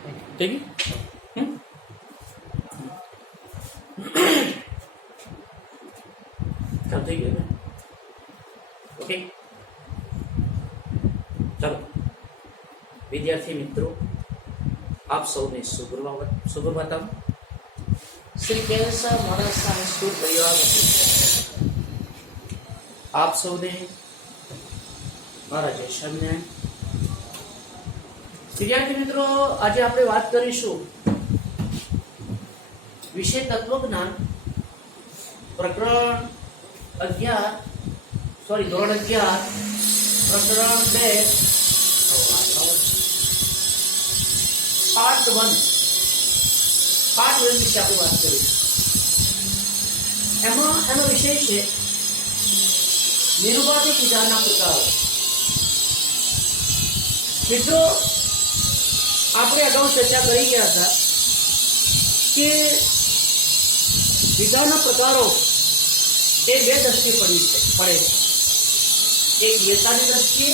ठीक है। चल ठीक है। ओके, चलो विद्यार्थी मित्रों, आप સૌને સુપ્રભાતમ। શ્રી કેશવ માનસ સાયન્સ સ્કૂલ પરિવાર આપ સૌને મારા જય સ્વામિનારાયણ। વિદ્યાર્થી મિત્રો, આજે આપણે વાત કરીશું વિષય તત્વજ્ઞાન પ્રકરણ 11 ધોરણ 11 પ્રકરણ 2 પાર્ટ 1 વિશે આપણે વાત કરીશું। એનો વિષય છે નિરૂપાધિક વિધાનના પ્રકારો। મિત્રો, આપણે અગાઉ ચર્ચા કરી ગયા હતા કે વિધાનના પ્રકારો એ બે દ્રષ્ટિએ પડે છે, એક યથાની દ્રષ્ટિએ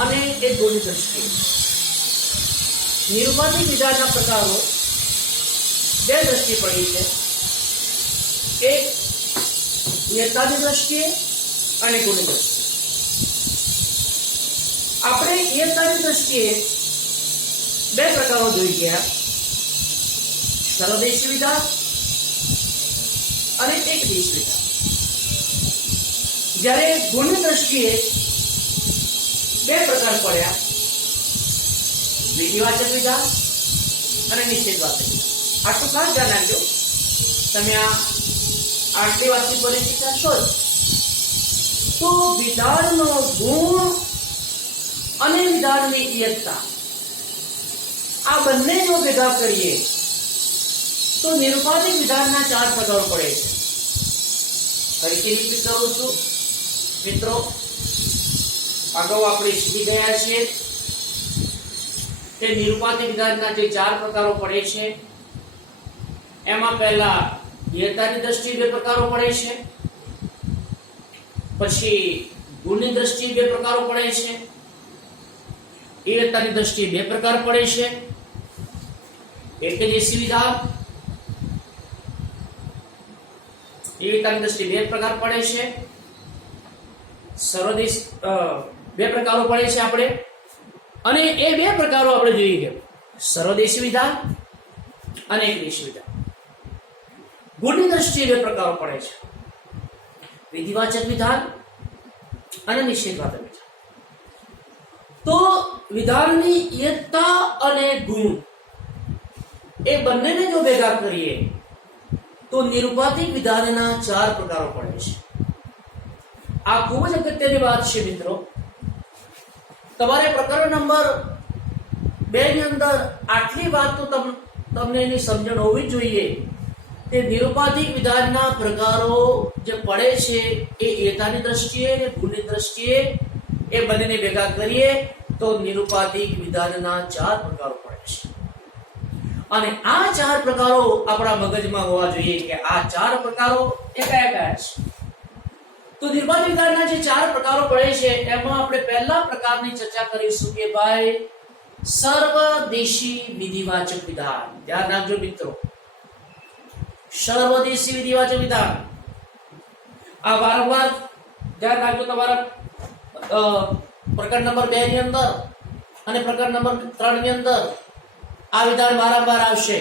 અને એક ગુણની દ્રષ્ટિએ। નિરૂપાધિક વિધાનના પ્રકારો બે દ્રષ્ટિએ પડી છે, એક યથાની દ્રષ્ટિએ અને ગુણની દ્રષ્ટિએ। આપણે યથાની દ્રષ્ટિએ બે પ્રકારો જોઈ ગયા, સર્વદેશી વિધાન અને એકદેશી વિધાન। જ્યારે ગુણની દ્રષ્ટિએ બે પ્રકાર પડ્યા, વિધિવાચક વિધાન અને નિષેધવાચક વિધાન। આટલું ખાસ ધ્યાન રાખજો, તમે આટલી વાતની પરિચિત છો તો વિધાનનો ગુણ અને વિધાનની યથા આ બંને જો ભેગા કરીએ તો નિરૂપાધિક વિધાનના 4 પ્રકારો પડે છે। ફરીથી રિપીટ કરું છું મિત્રો, અગાઉ આપણે શીખી ગયા છીએ કે નિરૂપાધિક વિધાનના જે 4 પ્રકારો પડે છે એમાં પહેલા યથાની દ્રષ્ટિએ બે પ્રકારો પડે છે, પછી ગુણની દ્રષ્ટિએ બે પ્રકારો પડે છે, યથાની દ્રષ્ટિએ બે પ્રકાર પડે છે, એકદેશી વિધાન, યથાની દ્રષ્ટિએ બે પ્રકાર પડે છે, સર્વદેશ બે પ્રકારો પડે છે આપણે, અને એ બે પ્રકારો આપણે જોઈએ સર્વદેશી વિધાન અને એકદેશી વિધાન। ગુણની દ્રષ્ટિએ બે પ્રકારો પડે છે, વિધિવાચક વિધાન અને નિષેધવાચક વિધાન। તો વિધાનની યથા અને ગુણ એ બંનેને જો ભેગા કરીએ તો નિરૂપાધિક વિધાનના 4 પ્રકારો પડે છે। આ ખૂબ જ અગત્યની વાત છે મિત્રો। તમારે પ્રકરણ નંબર 2 ની અંદર આટલી વાત તો તમને એની સમજણ હોવી જોઈએ કે નિરૂપાધિક વિધાનના પ્રકારો જે પડે છે એ યથાની દ્રષ્ટિએ અને ગુણની દ્રષ્ટિએ એ બંનેને ભેગા કરીએ તો નિરૂપાધિક વિધાનના 4 પ્રકારો પડે છે। અને આ 4 પ્રકારો આપણા મગજમાં હોવા જોઈએ કે આ 4 પ્રકારો એ કયા કયા છે। તો નિરૂપાધિક વિધાનના જે 4 પ્રકારો પડે છે એમાં આપણે પહેલા પ્રકારની ચર્ચા કરીશું કે ભાઈ સર્વદેશી વિધિવાચક વિધાન। ધ્યાન રાખજો મિત્રો, સર્વદેશી વિધિવાચક વિધાન આ વારંવાર ધ્યાન રાખજો તમારા પ્રકરણ નંબર 2 ની અંદર અને પ્રકરણ નંબર 3 ની અંદર આ વિધાન વારંવાર આવશે।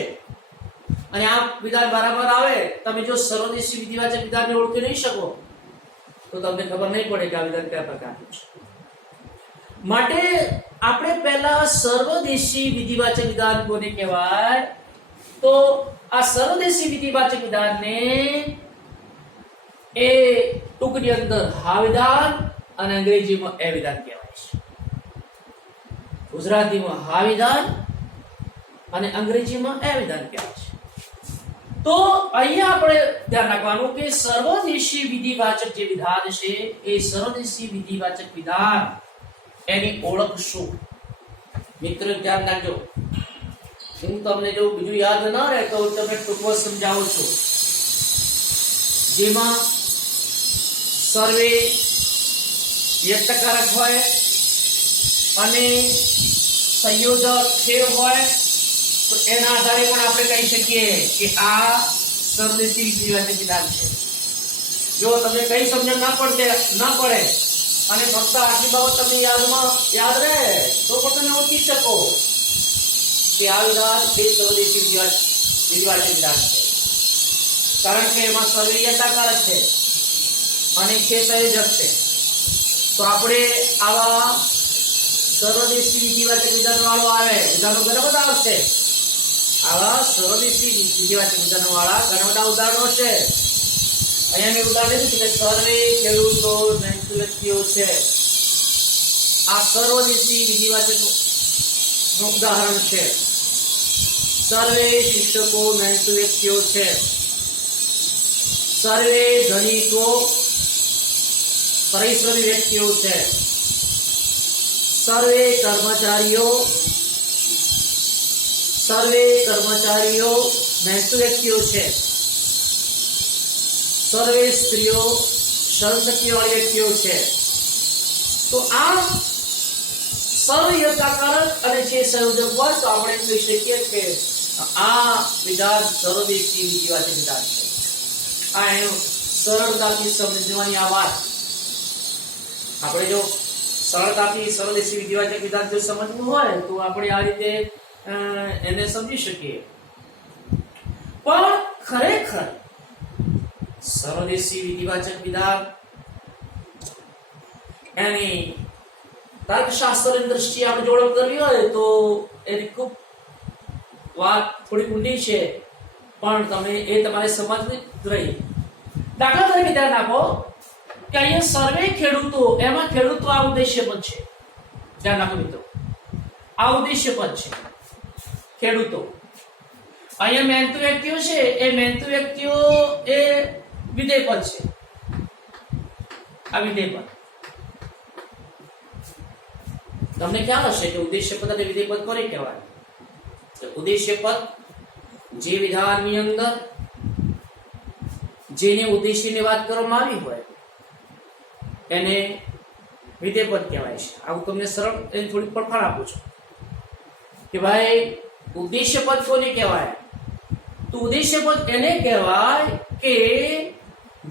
અને આ વિધાન વારંવાર આવે, તમે જો સર્વદેશી વિધિવાચક વિધાનને ઓળખી નહીં શકો તો તમને ખબર નહીં પડે કે આ વિધાન કયા પ્રકારનું છે। માટે આપણે પહેલા સર્વદેશી વિધિવાચક વિધાન કોને કહેવાય તો આ સર્વદેશી વિધિવાચક વિધાનને એ ટૂંકની અંદર હા વિધાન અને અંગ્રેજીમાં એ વિધાન કહેવાય છે। ગુજરાતીમાં હા વિધાન અને અંગ્રેજીમાં એ વિધાન કહેવાય છે। તો અહીંયા આપણે ધ્યાન રાખવાનું કે સર્વદેશી વિધિવાચક જે વિધાન છે એ સર્વદેશી વિધિવાચક વિધાન એની ઓળખ શું? મિત્રો ધ્યાન રાખજો, હું તમને જો બીજું યાદ ન રહે તો તમે ટૂંકમાં સમજાવું છું। જેમાં સર્વે વ્યક્તકારક હોય અને સંયોજક છે હોય તો એના આધારે પણ આપણે કહી શકીએ કે આ સર્વદેશી વિધિવાચક વિધાન છે. જો તમને કઈ સમજણ ના પડે અને ફક્ત આટલી બાબત તમને યાદ રહે તો પણ તમે ઓળખી શકો કે આ વિધાન એ સર્વદેશી વિધિવાચક વિધાન છે. કારણ કે એમાં સર્વૈયતાકારક છે અને છે સંયોજક છે. તો આપણે આવા સર્વદેશી વિધિવાચક વિધાન વાળો આવે વિધાનો ઘણા બધા આવશે. આવા સર્વદેશી વિધિવાચક વિધાનો વાળા ઘણા બધા ઉદાહરણો છે. અહીંયા મેં ઉદાહરણ લીધું કે સર્વે ખેડૂતો મહેનતુ વ્યક્તિઓ છે. આ સર્વદેશી વિધિવાચક નું ઉદાહરણ છે. સર્વે શિક્ષકો મહેનતુ વ્યક્તિઓ છે. સર્વે ધનિકો પરિશ્રમી વ્યક્તિઓ છે. સર્વે કર્મચારીઓ મહેનતુ વ્યક્તિઓ છે. સર્વે સ્ત્રીઓ સહનશક્તિવાળી વ્યક્તિઓ છે. તો આ સર્વૈયતાકારક અને છે સંયોજક હોય તો આપણે એમ કહી શકીએ કે આ વિધાન સર્વદેશી વિધિવાચક વિધાન છે. આ એનું સરળતાથી સમજવાની આ વાત આપણે જો સરળતાથી સર્વદેશી વિધિવાચક વિધાન જો સમજવું હોય તો આપણે આ રીતે એને સમજી શકીએ. પણ ખરેખર સર્વદેશી વિધિવાચક વિધાન એની તર્કશાસ્ત્રની દ્રષ્ટિએ આપણે જો ઓળખ કરવી હોય તો એની ખૂબ વાત થોડી ઊંડી છે પણ તમે એ તમારે સમજવી જ રહી. દાખલા તરીકે ધ્યાન આપો કે અહીંયા સર્વે ખેડૂતો એમાં ખેડૂતો આ ઉદ્દેશ્ય પદ છે. ધ્યાન રાખો મિત્રો, આ ઉદ્દેશ્ય પદ છે ખેડૂતો. અહીંયા મહેનતુ વ્યક્તિઓ છે એ મહેનતુ વ્યક્તિઓ એ વિધેય પદ છે. આ વિધેય પદ તમને ખ્યાલ હશે કે ઉદ્દેશ્ય પદ અને વિધેય પદ કોને કહેવાય? ઉદ્દેશ્ય પદ જે વિધાનની અંદર જેને ઉદ્દેશ્યની વાત કરવામાં આવી હોય એને વિધેય પદ કહેવાય છે. આવું તમને સરળ એની થોડી પડખાણ આપું છું કે ભાઈ ઉદ્દેશ્ય પદ કોને કહેવાય? તો ઉદ્દેશ્ય પદ એને કહેવાય કે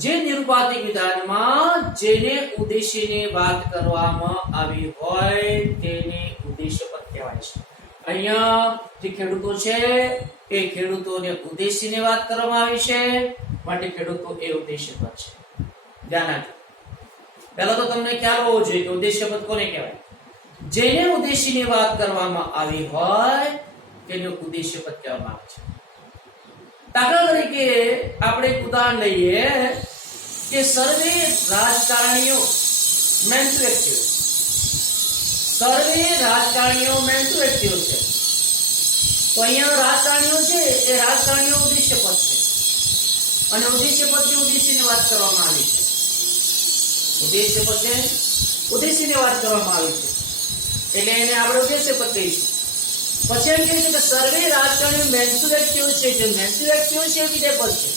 જે નિરૂપાધિક વિધાનમાં જેને ઉદ્દેશ્યની વાત કરવામાં આવી હોય તેને ઉદ્દેશ્ય પદ કહેવાય છે. અહીંયા જે ખેડૂતો છે એ ખેડૂતોને ઉદ્દેશ્યની વાત કરવામાં આવી છે માટે ખેડૂતો એ ઉદ્દેશ્ય પદ છે. ધ્યાન રાખજો. પહેલા તો તમને ખ્યાલ હોવો જોઈએ કે ઉદ્દેશ્ય પદ કોને કહેવાય? જેને ઉદ્દેશ્યની વાત કરવામાં આવી હોય તેને ઉદ્દેશ્ય પદ કહેવામાં આવે છે. દાખલા તરીકે આપણે એક ઉદાહરણ લઈએ કે સર્વે રાજકારણીઓ મહેનતુ વ્યક્તિઓ. સર્વે રાજકારણીઓ મહેનતુ વ્યક્તિઓ છે. તો અહીંયા રાજકારણીઓ છે એ રાજકારણીઓ ઉદ્દેશ્ય પદ છે અને ઉદ્દેશ્ય પદથી ઉદ્દેશ્યની વાત કરવામાં આવી છે. ઉદ્દેશ્ય પદ છે ઉદ્દેશ્યની વાત કરવામાં આવી છે એટલે એને આપણે ઉદ્દેશ્ય પદ કહીશું. પછી એમ કહે છે કે સર્વે રાજકારણીઓ મહેનતુ વ્યક્તિઓ છે. જે મહેનતુ વ્યક્તિઓ છે વિધેય પદ છે.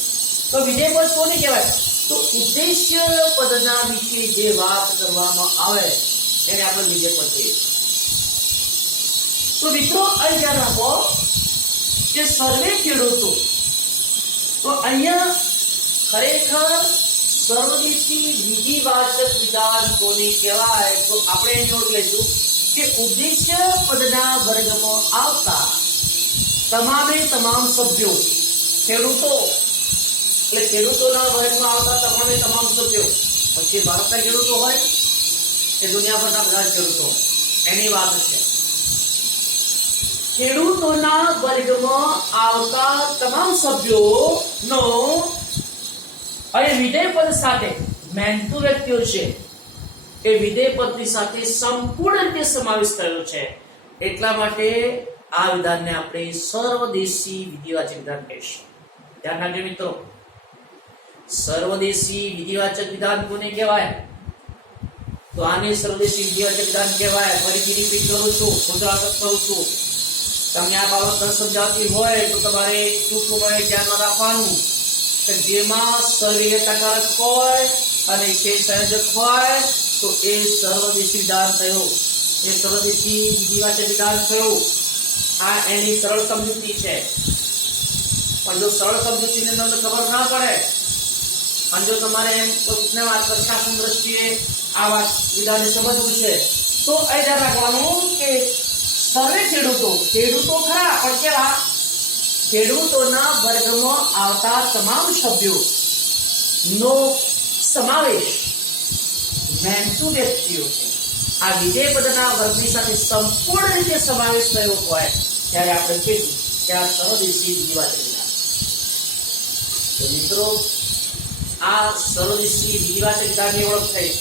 તો વિધેય પદ કોને કહેવાય? તો ઉદ્દેશ્ય પદના વિશે જે વાત કરવામાં આવે એને આપણે વિધેય પદ કહીએ છીએ. તો મિત્રો અહીં ધ્યાન રાખો કે સર્વે ખેડૂતો. તો અહીંયા ખરેખર સર્વદેશી વિધિવાચક વિધાન કોને કહેવાય? તો આપણે એની નોંધ લઈશું કે ઉદ્દેશ્ય પદના વર્ગમાં આવતા તમામ સભ્યો ખેડૂતો એટલે ખેડૂતોના વર્ગમાં આવતા તમામ સભ્યો, પછી ભારતના ખેડૂતો હોય કે દુનિયાભરના બધા ખેડૂતો એની વાત છે. ખેડૂતોના વર્ગમાં આવતા તમામ સભ્યોનો અને વિધેય પદ સાથે મહેનતુ વ્યક્તિઓ છે એ વિધેય પદની સાથે સંપૂર્ણ રીતે સમાવેશ થયો છે. એટલા માટે આ વિધાનને આપણે સર્વદેશી વિધિવાચક વિધાન કહીશું. ધ્યાન રાખજો મિત્રો, સર્વદેશી વિધિવાચક વિધાન કોને કહેવાય? તો આને સર્વદેશી વિધિવાચક વિધાન કહેવાય. ફરીથી રિપીટ કરું છું, પુનરાવર્તન કરું છું. તમને આ બાબત ન સમજાતી હોય તો તમારે ટૂંકમાં ધ્યાનમાં રાખવાનું કે જેમાં સર્વૈયતાકારક હોય અને છે સંયોજક હોય તો એ સર્વદેશી વિધાન થયો. એ સર્વદેશી વિધિવાચક વિધાન થયું. આ એની સરળ સમજૂતી છે. પણ જો સરળ સમજૂતીને તમને ખબર ના પડે અને જો તમારે એમ કોઈને વાત પ્રશાસન દ્રષ્ટિએ આ વાત વિધાનને સમજવું છે તો એ ધ્યાન રાખવાનું કે સર્વે ખેડૂતો ખરા પણ કેવા ખેડૂતોના વર્ગમાં આવતા તમામ સભ્યો નો સમાવેશ મહેનતુ વ્યક્તિઓ છે. આ વિધેય પદના વર્ગની સાથે સંપૂર્ણ રીતે સમાવેશ થયો હોય ત્યારે આપણે કહીશું કે આ સર્વદેશી વિધિવાચક વિધાન. તો મિત્રો આ સર્વદેશી વિધિવાચક વિધાનની ઓળખ થઈ.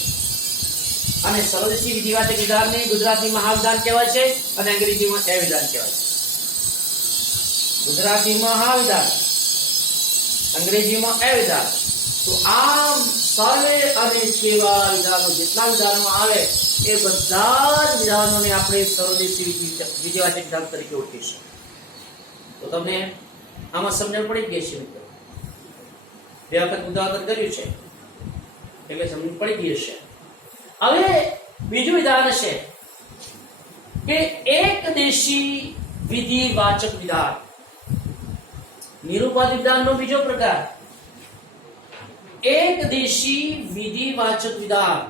અને સર્વદેશી વિધિવાચક વિધાનને ગુજરાતી મહાવિધાન કહેવાય છે અને અંગ્રેજીમાં એ વિધાન કહેવાય છે. ગુજરાતીમાં મહાવિધાન, અંગ્રેજીમાં એ વિધાન. તો આમ સર્વે અને સેવા વિધાનો જેટલા વિધાનો આવે એ બધા જ વિધાનોને આપણે સર્વદેશી વિધિવાચક વિધાન તરીકે ઓળખીશું. તો તમને આમાં સમજણ પડી ગઈ છે મિત્રો. બે વખત ઉદાહરણ કર્યું છે એટલે સમજણ પડી ગઈ હશે. હવે બીજું વિધાન છે કે એકદેશી વિધિવાચક વિધાન. નિરૂપાધિક વિધાનનો બીજો પ્રકાર એકદેશી વિધિવાચક વિધાન.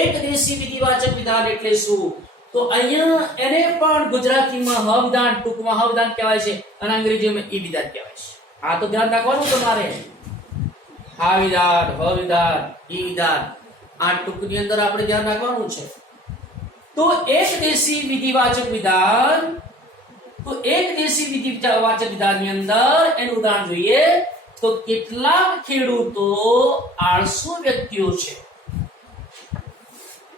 એકદેશી વિધિવાચક વિધાન એટલે શું? તો અહીંયા એને પણ ગુજરાતીમાં હ વિધાન, ટૂંકમાં હ વિધાન કહેવાય છે અને અંગ્રેજીમાં ઈ વિધાન કહેવાય છે. આ તો ધ્યાન રાખવાનું તમારે. હા વિધાન, હ વિધાન, ઈ વિધાન, આ ટૂંકની અંદર આપણે ધ્યાન રાખવાનું છે. તો એકદેશી વિધિવાચક વિધાન, તો એકદેશી વિધિવાચક વિધાનની અંદર એનું ઉદાહરણ જોઈએ તો કેટલાક ખેડૂતો આળસુ વ્યક્તિઓ છે.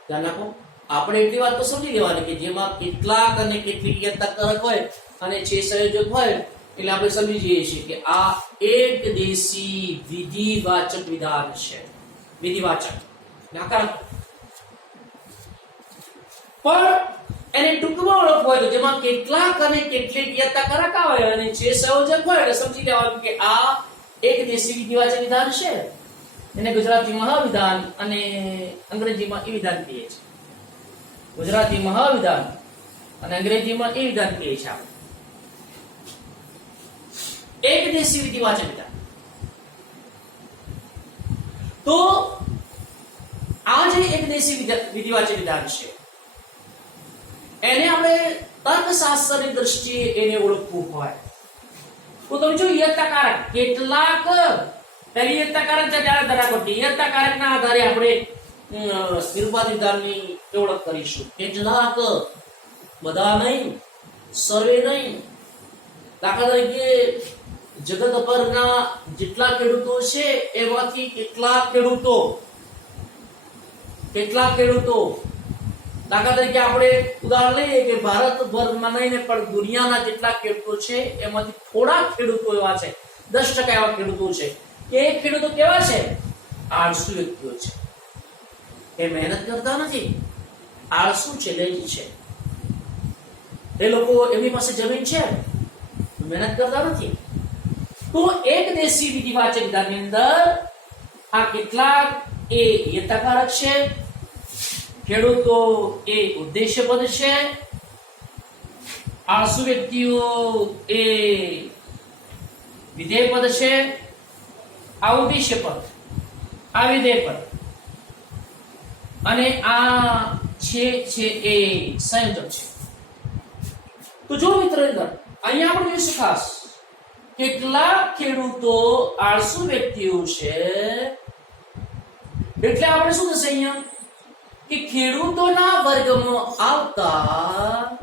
ધ્યાન રાખો. આપણે એટલી વાત તો સમજી લેવાની કે જેમાં કેટલાક અને કેટલીક યથાકારક હોય અને છે સંયોજક હોય એટલે આપણે સમજી જઈએ છીએ કે આ એકદેશી વિધિવાચક વિધાન છે. વિધિવાચક નકારાત્મક પણ એને ટૂંકમાં ઓળખ હોય તો જેમાં કેટલાક અને કેટલીક યથાકારક હોય અને છે સંયોજક હોય એટલે સમજી લેવાનું કે આ એકદેશી વિધિવાચક વિધાન છે. એને ગુજરાતીમાં હ વિધાન અને અંગ્રેજીમાં ઈ વિધાન કહીએ છીએ. ગુજરાતીમાં હ વિધાન અને અંગ્રેજીમાં ઈ વિધાન કહીએ છીએ આપણે. એકદેશી વિધિવાચક વિધાન. તો આ જે એકદેશી વિધિવાચક વિધાન છે એને આપણે તર્કશાસ્ત્રની દ્રષ્ટિએ એને ઓળખવું હોય તો તમે જો યથાકારક કેટલાક પહેલી યથાકારક છે ત્યારે ધરાકોટી યથાકારકના આધારે આપણે નિરૂપાધિક વિધાનની ઓળખ કરીશું. કેટલાક, બધા નહીં, સર્વે નહીં. દાખલા તરીકે જગત પરના જેટલા ખેડૂતો છે એમાંથી કેટલાક ખેડૂતો દાખલા તરીકે આપણે ઉદાહરણ લઈએ કે ભારતભરમાં નહીં પણ દુનિયાના જેટલા ખેડૂતો છે એમાંથી થોડા ખેડૂતો એવા છે, 10% એવા ખેડૂતો છે કે એ ખેડૂતો કેવા છે? આળસુ વ્યક્તિઓ છે. એ મહેનત કરતા નથી, આળસુ છે, લેઝી છે. એ લોકો એમની પાસે જમીન છે, મહેનત કરતા નથી. તો એકદેશી વિધિવાચક વિધાનની અંદર આ કેટલાક એ યથાકારક છે, ખેડૂતો એ ઉદ્દેશ્ય પદ છે, આળસુ વ્યક્તિઓ એ વિધેય પદ છે, આ ઉદ્દેશ્ય પદ, આ વિધેય પદ અને આ છે એ સંયોજક છે. તો જો મિત્રો અહીંયા આપણે જોઈશું ખાસ કેટલાક ખેડૂતો આળસુ વ્યક્તિઓ છે એટલે આપણે શું થશે અહીંયા કે ખેડૂતોના વર્ગમાં આવતા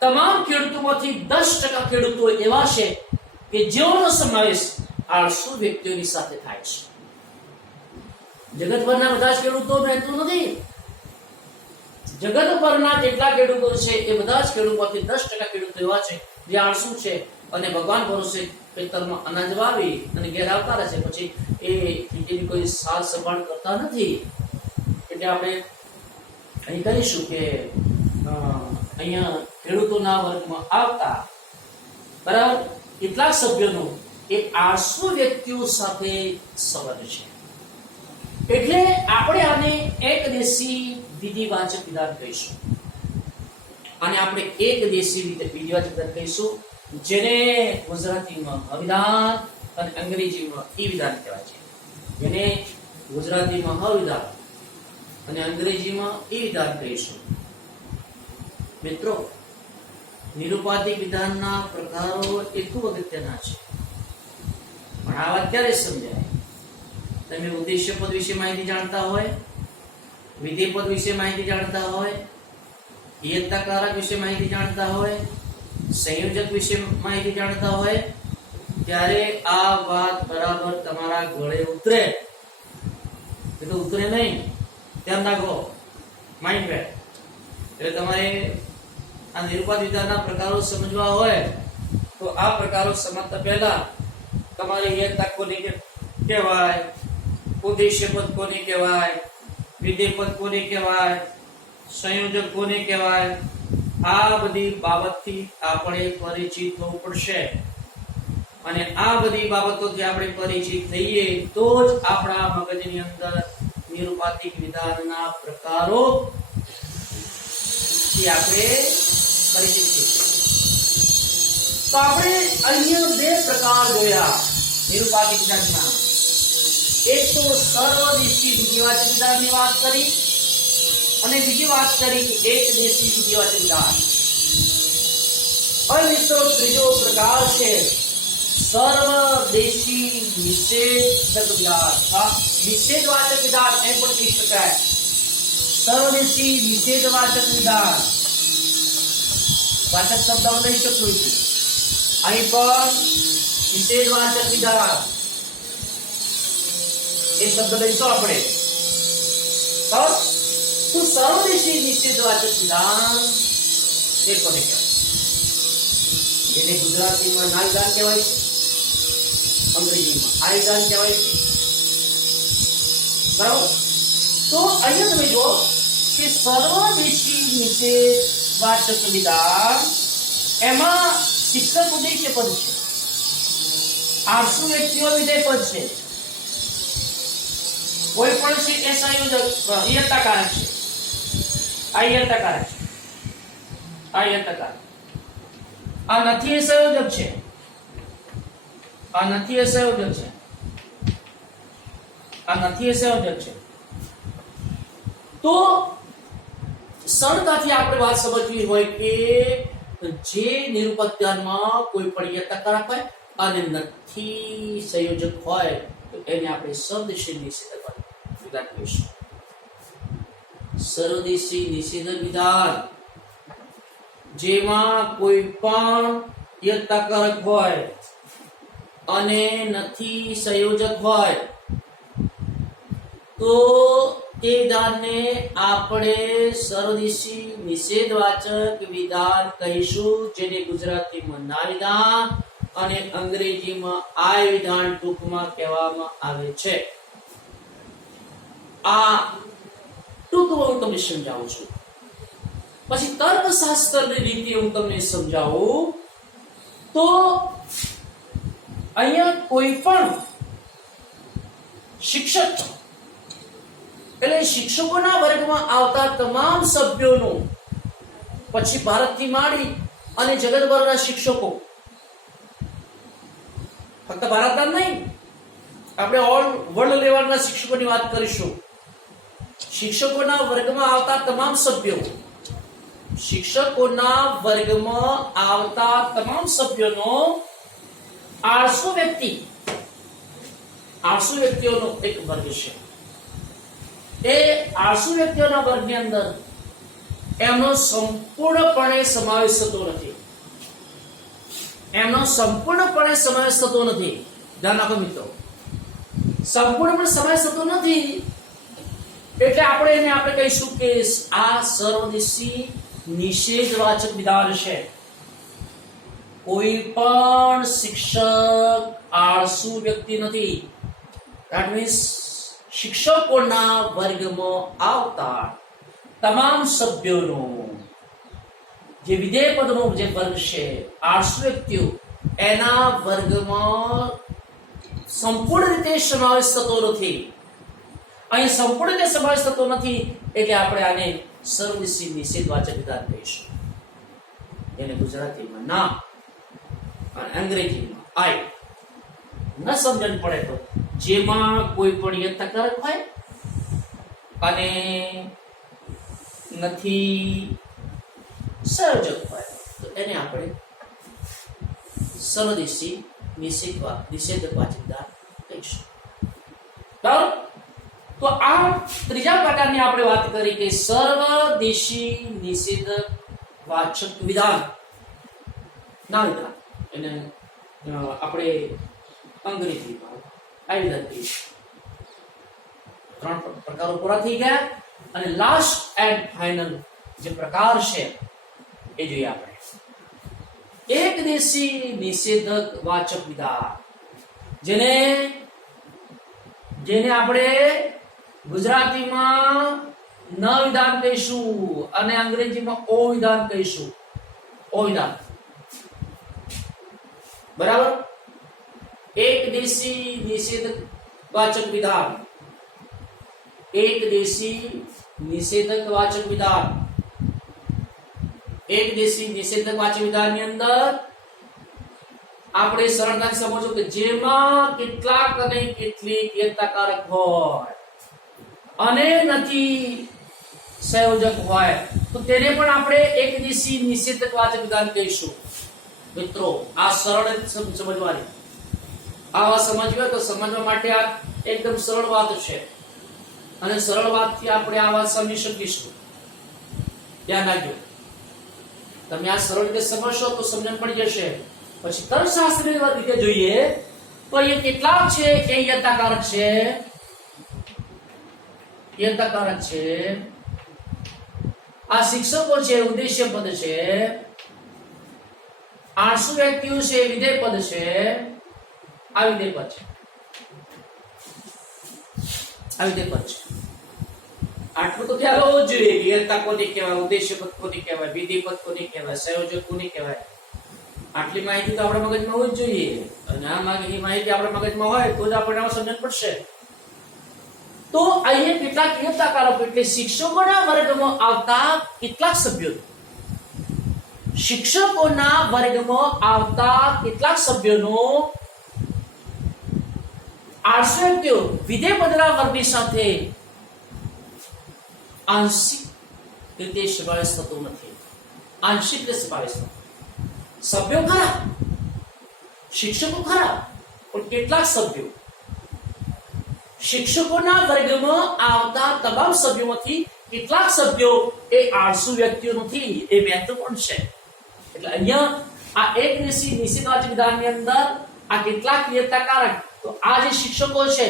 તમામ ખેડૂતોમાંથી 10% ખેડૂતો એવા છે કે જેઓનો સમાવેશ આળસુ વ્યક્તિઓની સાથે થાય છે. જગતભરના બધા જ ખેડૂતો મહેનતુ નથી. જગત પરના જેટલા ખેડૂતો છે એ બધા જ ખેડૂતોમાંથી 10% ખેડૂતો એવા છે જે આળસુ છે અને ભગવાન ભરોસે ખેતરમાં અનાજ વાવી અને ઘેર આવતા રહે છે, પછી એ ખેતીની કોઈ સાર સંભાળ કરતા નથી. એટલે આપણે અહીં કહીશું કે અહીંયા ખેડૂતોના વર્ગમાં આવતા બરાબર કેટલાક સભ્યોનો એ આળસુ વ્યક્તિઓ સાથે સંબંધ છે. એટલે આપણે આને એકદેશી વિધિવાચક વિધાન કહીશું અને આપણે એક દેશી વિધિવાચક વિધાન કહીશું જેને ગુજરાતીમાં અવિધાન અને અંગ્રેજીમાં ઈ વિધાન કહેવાય છે. જેને ગુજરાતીમાં અવિધાન અને અંગ્રેજીમાં ઈ વિધાન કહીશું. મિત્રો, નિરુપાધિક વિધાનના પ્રકારો એ ખૂબ અગત્યના છે, પણ આ વાત ક્યારે સમજાય? તમે ઉદ્દેશ્ય પદ વિશે માહિતી જાણતા હોય, વિધેય પદ વિશે માહિતી જાણતા હોય, યત્તાકારક વિશે માહિતી જાણતા હોય, સંયોજક વિશે માહિતી જાણતા હોય, ત્યારે આ વાત બરાબર તમારા ગળે ઉતરે. એ તો ઉતરે નહીં, ધ્યાન રાખો, માઇન્ડ વેર. એટલે તમારે આ નિરુપાધિક વિધાનના પ્રકારો સમજવા હોય તો આ પ્રકારો સમજતા પહેલા તમારે યત્તા કોને કહેવાય, ઉદ્દેશ્ય પદ કોને કહેવાય, વિધેય પદ કોને કહેવાય, સંયોજક કોને કહેવાય, આ બધી બાબતથી આપણે પરિચિત થવું પડશે. અને આ બધી બાબતોથી આપણે પરિચિત થઈએ તો જ આપણા મગજની અંદર નિરુપાધિક વિધાનના પ્રકારો થી આપણે પરિચિત થઈશું. તો આપણે અહીંયા બે પ્રકાર જોયા નિરુપાધિક વિધાનના. એક તો સર્વદેશી વિધિવાચક વિધાનની વાત કરી અને બીજી વાત કરી કે એક દેશી વિધિવાચક વિધાન. હવે મિત્રો, ત્રીજો પ્રકાર છે સર્વદેશી નિષેધક વિધાન. નિષેધવાચક વિધાન એમ પણ કહી શકાય. સર્વદેશી નિષેધવાચક વિધાન. વાચક શબ્દ લઈ શકું છું. અહીં પણ નિષેધવાચક વિધાન એ શબ્દ લઈશું આપણે. તો સર્વદેશી નિષેધવાચક વિધાન એ કોને કહેવાય? જેને ગુજરાતીમાં ના વિધાન કહેવાય છે, અંગ્રેજીમાં આ વિધાન કહેવાય છે. બરાબર? તો અહીંયા તમે જુઓ કે સર્વદેશી નિષેધવાચક વિધાન એમાં શિક્ષક ઉદ્દેશ્ય પદ છે, આળસુ વ્યક્તિઓ વિધેય પદ છે, કોઈ પણ છે એ સંયોજક યત્તાકારક છે. આ યત્તાકારક છે, આ યત્તાકારક. આ નથી એ સંયોજક છે, આ નથી એ સંયોજક છે, આ નથી એ સંયોજક છે. તો સરળતાથી આપણે વાત સમજવી હોય કે જે નિરુપદ્યાનમાં કોઈ પણ યત્તાકારક હોય અને નથી સંયોજક હોય તો એને આપણે સર્વદેશી નિષેધક વિધાન કહીશું. સર્વદેશી નિષેધક વિધાન જેમાં કોઈ પણ યત્તાકારક હોય અને નથી સંયોજક હોય તો તે વિધાનને આપણે સર્વદેશી નિષેધવાચક વિધાન કહીશું, જેને ગુજરાતીમાં ના વિધાન અને અંગ્રેજીમાં આ વિધાન ટૂંકમાં કહેવામાં આવે છે. આ ટૂંકમાં હું તમને સમજાવું છું. પછી તર્કશાસ્ત્રની રીતે હું તમને સમજાવું તો અહીંયા કોઈ પણ શિક્ષક એટલે શિક્ષકોના વર્ગમાં આવતા તમામ સભ્યોનું, પછી ભારતથી માંડી અને જગતભરના શિક્ષકો, ફક્ત ભારતના નહીં, આપણે ઓલ વર્લ્ડ લેવલના શિક્ષકોની વાત કરીશું. શિક્ષકોના વર્ગમાં આવતા તમામ સભ્યો, શિક્ષકોના વર્ગમાં આવતા તમામ સભ્યોનો આળસુ વ્યક્તિઓનો એક વર્ગ છે. એ આળસુ વ્યક્તિઓના વર્ગની અંદર એમનો સંપૂર્ણપણે સમાવેશ થતો નથી. ધ્યાન રાખો મિત્રો, સંપૂર્ણપણે સમાવેશ થતો નથી. એટલે આપણે કહીશું કે આ સર્વદેશી નિષેધવાચક વિધાન છે. કોઈ પણ શિક્ષક આળસુ વ્યક્તિ નથી. ધેટ મીન્સ શિક્ષકોના વર્ગમાં આવતા તમામ સભ્યોનો જે વિધેય પદનો જે વર્ગ છે, આળસુ વ્યક્તિઓ, એના વર્ગમાં સંપૂર્ણ રીતે સમાવેશ થતો નથી. અહીં સંપૂર્ણ રીતે સમાવેશ થતો નથી, એટલે આપણે આને સર્વદેશી નિષેધવાચક વિધાન કહીશું. એને ગુજરાતીમાં ના અને અંગ્રેજીમાં આઈ. ન સમજણ પડે તો જેમાં કોઈ પણ યથાકારક હોય અને નથી સંયોજક હોય તો એને આપણે સર્વદેશી નિષેધવાચક વિધાન કહીશું. બરાબર? તો આ ત્રીજા પ્રકારની આપણે વાત કરી કે સર્વદેશી નિષેધવાચક વિધાન ના વિધાન, એને આપણે અંગ્રેજીમાં આ વિધાન કહીશું. 3 પ્રકારો પૂરા થઈ ગયા અને લાસ્ટ એન્ડ ફાઇનલ જે પ્રકાર છે એ જોઈએ આપણે. એકદેશી નિષેધવાચક વિધાન, જેને આપણે ગુજરાતીમાં ન વિધાન કહીશું અને અંગ્રેજીમાં ઓ વિધાન કહીશું. ઓ વિધાન. બરાબર? એકદેશી નિષેધવાચક વિધાન. એકદેશી નિષેધવાચક વિધાન. એકદેશી નિષેધવાચક વિધાનની અંદર આપણે સરળતાથી સમજો કે જેમાં કેટલાક અને કેટલીક યથાકારક હોય અને નથી સંયોજક હોય તો તેને પણ આપણે એકદેશી નિષેધવાચક વિધાન કહીશું. મિત્રો આ સરળ સમજવાની, આ સમજવા તો સમજવા માટે આ એકદમ સરળ વાત છે અને સરળ વાતથી આપણે આ વાત સમજી શકીશું. ધ્યાન રાખજો, તમે આ સરળ રીતે સમજશો તો સમજણ પડી જશે. પછી તર્કશાસ્ત્રની રીતે જોઈએ તો એ કેટલાક છે એ યથાકારક છે. યથાકારક છે. આ શિક્ષકો છે ઉદ્દેશ્ય પદ છે. આળસુ વ્યક્તિઓ છે વિધેય પદ છે. આ વિધેય પદ છે. આ વિધેય પદ છે. આટલું તો ખ્યાલ હોવો જ જોઈએ કે યથા કોને કહેવાય, ઉદ્દેશ્ય પદ કોને કહેવાય, વિધેય પદ કોને કહેવાય, સંયોજક કોને કહેવાય. આટલી માહિતી તો આપણા મગજમાં હોવી જ જોઈએ અને આ માહિતી આપણા મગજમાં હોય તો જ આપણને સમજણ પડશે. તો અહીંયા કેટલાક યથાકારકો એટલે શિક્ષકોના વર્ગમાં આવતા કેટલાક સભ્યો, શિક્ષકોના વર્ગમાં આવતા કેટલાક સભ્યોનો આળસુ વ્યક્તિઓ વિધેય પદના વર્ગની સાથે આંશિક રીતે સમાવેશ થતો નથી. આંશિક રીતે સમાવેશ થતો. સભ્યો ખરા, શિક્ષકો ખરા, પણ કેટલાક સભ્યો શિક્ષકોના વર્ગમાં આવતા તમામ સભ્યોમાંથી કેટલાક સભ્યો એ આળસુ વ્યક્તિઓ નથી. એ મહત્વપૂર્ણ છે. એટલે અહીંયા આ એકદેશી નિષેધવાચક વિધાનની અંદર આ કેટલાક યથાકારક, તો આ જે શિક્ષકો છે